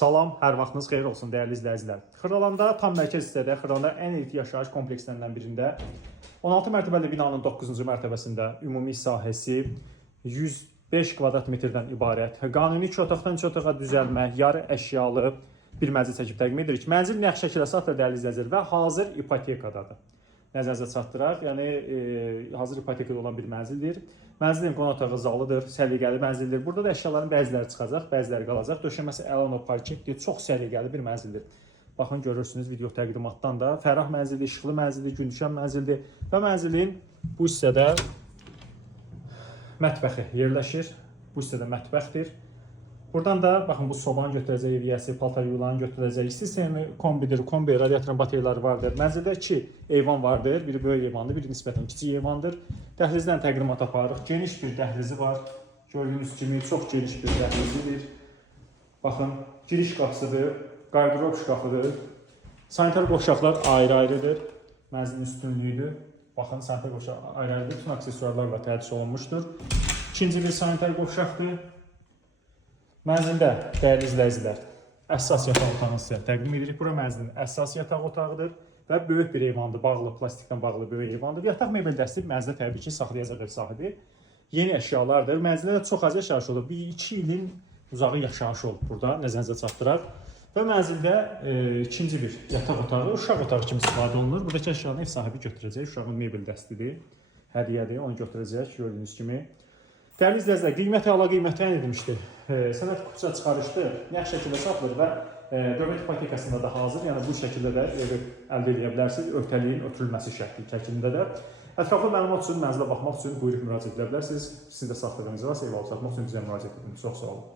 Salam, hər vaxtınız xeyir olsun dəyərli izləyicilər. Xırdalanda tam mərkəz hissədə, Xırdalanda ən elit yaşayış komplekslərindən birində 16 mərtəbəli binanın 9-cu mərtəbəsində ümumi sahəsi 105 kvadrat metrdən ibarət. Qanuni 2 otaqdan 2 otağa düzəlmə, yarı əşyalı bir mənzil çəkib təqdim edirik. Mənzil nəqd şəkildə satılır dəyərli izləyicilər və hazır ipotekadadır. Nəzərinizə çatdıraq, yəni hazır ipotekada olan bir mənzildir. Mənzilin qonaq otağı zalıdır, səliqəli mənzildir. Burada da əşyaların bəziləri çıxacaq, bəziləri qalacaq. Döşəməsi əla parketdir, çox səliqəli bir mənzildir. Baxın, görürsünüz video təqdimatdan da. Fərah mənzildir, işıqlı mənzildir, gündüşən mənzildir və mənzilin bu hissədə mətbəxi yerləşir. Bu hissədə mətbəxdir. Buradan da baxın bu sobanı götürəcək, eviyyəsi, paltar yulanı götürəcək. Sistemi kombidir, kombi radiatorun bateriyaları vardır. Mənzildə 2 eyvan vardır. Biri böyük eyvandır, biri nisbətən kiçik eyvandır. Dəhlizdən təqdimat aparırıq. Geniş bir dəhlizi var. Gördüyünüz kimi çox geniş bir dəhlizidir. Baxın, giriş qapısıdır, qardırob şkafıdır. Sanitar qovşaqlar ayrı-ayrıdır. Mənzilin üstünlüyüdür. Baxın, sanitar qovşaq ayrı-ayrıdır. Bütün aksesuarlarla tədris olunmuşdur. İkinci bir sanitar qovşaqdır. Mənzildə, dəyərli izləyicilər, əsas yataq otağını sizə təqdim edirik. Bura mənzilin əsas yataq otağıdır və böyük bir eyvandır, bağlı, plastikdən bağlı böyük eyvandır. Yataq mebel dəsti mənzildə təbii ki, saxlayacaq ev sahibi. Yeni əşyalardır. Mənzildə də çox az yaşayış olur. 1-2 ilin uzağı yaşayış olub burada, nəzərinizə çatdıraq. Və mənzildə ikinci bir yataq otağı, uşaq otağı kimi istifadə olunur. Buradakı əşyanı ev sahibi götürəcək. Uşağın mebel dəstidir, hədiyyədir, onu götürəcək, gördüyünüz kimi. Dəyərli izləyicilər, qiyməti ala qiymət təyin edilmişdir. Sənəd kutusuza çıxarışdır, nəqd şəkildə satılır və dövlət ipotekasında da hazır, yəni bu şəkildə də evi əldə edə bilərsiniz, öhdəliyin ötürülməsi şəklində də. Ətraflı məlumat üçün, mənzilə baxmaq üçün buyurub müraciət edə bilərsiniz. Sizin də saxladığınız varsa ev alıb satmaq üçün bizə müraciət edin. Çox sağ olun.